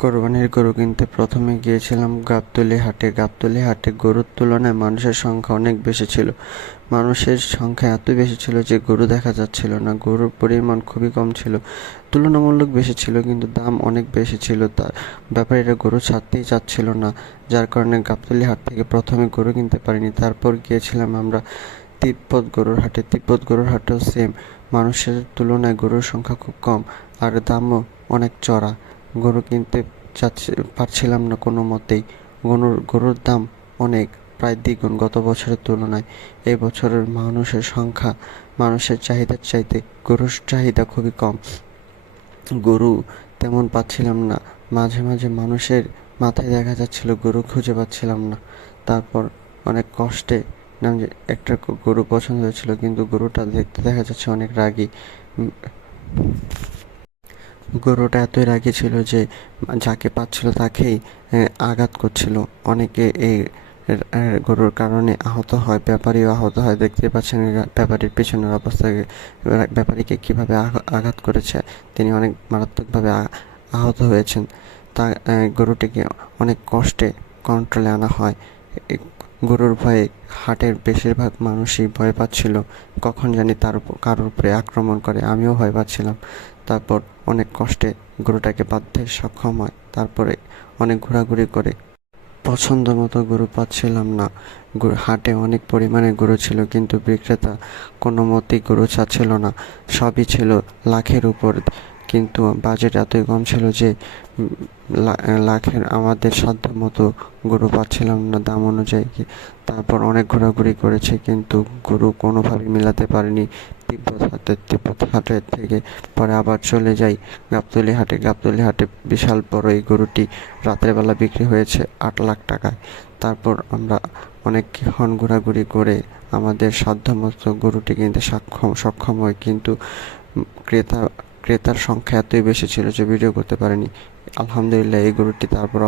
কোরবানির গরু কিনতে প্রথমে গিয়েছিলাম গাবতলী হাটে গরুর তুলনায় মানুষের সংখ্যা অনেক বেশি ছিল। মানুষের সংখ্যা এত বেশি ছিল যে গরু দেখা যাচ্ছিল না। গরুর পরিমাণ খুবই কম ছিল, তুলনামূলক বেশি ছিল, কিন্তু দাম অনেক বেশি ছিল। তার ব্যাপারীরা গরু ছাড়তেই চাচ্ছিল না, যার কারণে গাবতলী হাট থেকে প্রথমে গরু কিনতে পারিনি। তারপর গিয়েছিলাম আমরা তিব্বত গরুর হাটেও সেম, মানুষের তুলনায় গরুর সংখ্যা খুব কম আর দামও অনেক চড়া। গরু কিনতে পারছিলাম না কোনো মতেই। গরুর দাম অনেক, প্রায় দ্বিগুণ গত বছরের তুলনায়। এই বছরের মানুষের চাহিদার চাইতে গরুর চাহিদা খুবই কম। গরু তেমন পাচ্ছিলাম না। মাঝে মাঝে মানুষের মাথায় দেখা যাচ্ছিল, গরু খুঁজে পাচ্ছিলাম না। তারপর অনেক কষ্টে যে একটা গরু পছন্দ হয়েছিল, কিন্তু গরুটা দেখতে দেখা যাচ্ছে অনেক রাগী। গরুটা এতই রাগী ছিল যে যাকে পাচ্ছিল তাকেই আঘাত করছিল। অনেকে এই গরুর কারণে আহত হয়, ব্যাপারীও আহত হয়। দেখতে পাচ্ছেন ব্যাপারীর পিছনের অবস্থাকে, ব্যাপারীকে কিভাবে আঘাত করেছে। তিনি অনেক মারাত্মকভাবে আহত হয়েছেন। তা গরুটিকে অনেক কষ্টে কন্ট্রোলে আনা হয়। গরুর ভয়ে হাটের বেশিরভাগ মানুষই ভয় পাচ্ছিল, কখন জানি কারোর উপরে আক্রমণ করে। আমিও ভয় পাচ্ছিলাম। তারপর অনেক কষ্টে গরুটাকে বাঁধতে সক্ষম হয়। তারপরে অনেক ঘোরাঘুরি করে পছন্দ মতো গরু পাচ্ছিলাম না। হাটে অনেক পরিমাণে গরু ছিল, কিন্তু বিক্রেতা কোনো মতেই গরু চাচ্ছিল না। সবই ছিল লাখের উপর, কিন্তু বাজেট এতই কম ছিল যে লাখের আমাদের সাধ্য মতো গরু পাচ্ছিলাম না দাম অনুযায়ী। তারপর অনেক ঘোরাঘুরি করেছে, কিন্তু গরু কোনোভাবেই মেলাতে পারিনি। তিব্বত হাটের থেকে পরে আবার চলে যাই গাবতলী হাটে বিশাল বড় এই গরুটি রাতের বেলা বিক্রি হয়েছে 8 লাখ টাকায়। তারপর আমরা অনেকক্ষণ ঘোরাঘুরি করে আমাদের সাধ্যমতো গরুটি কিনতে সক্ষম হই, কিন্তু ক্রেতার সংখ্যা এতই বেশি ছিল যে ভিডিও করতে পারিনি। আলহামদুলিল্লাহ, এই গরুটি তারপর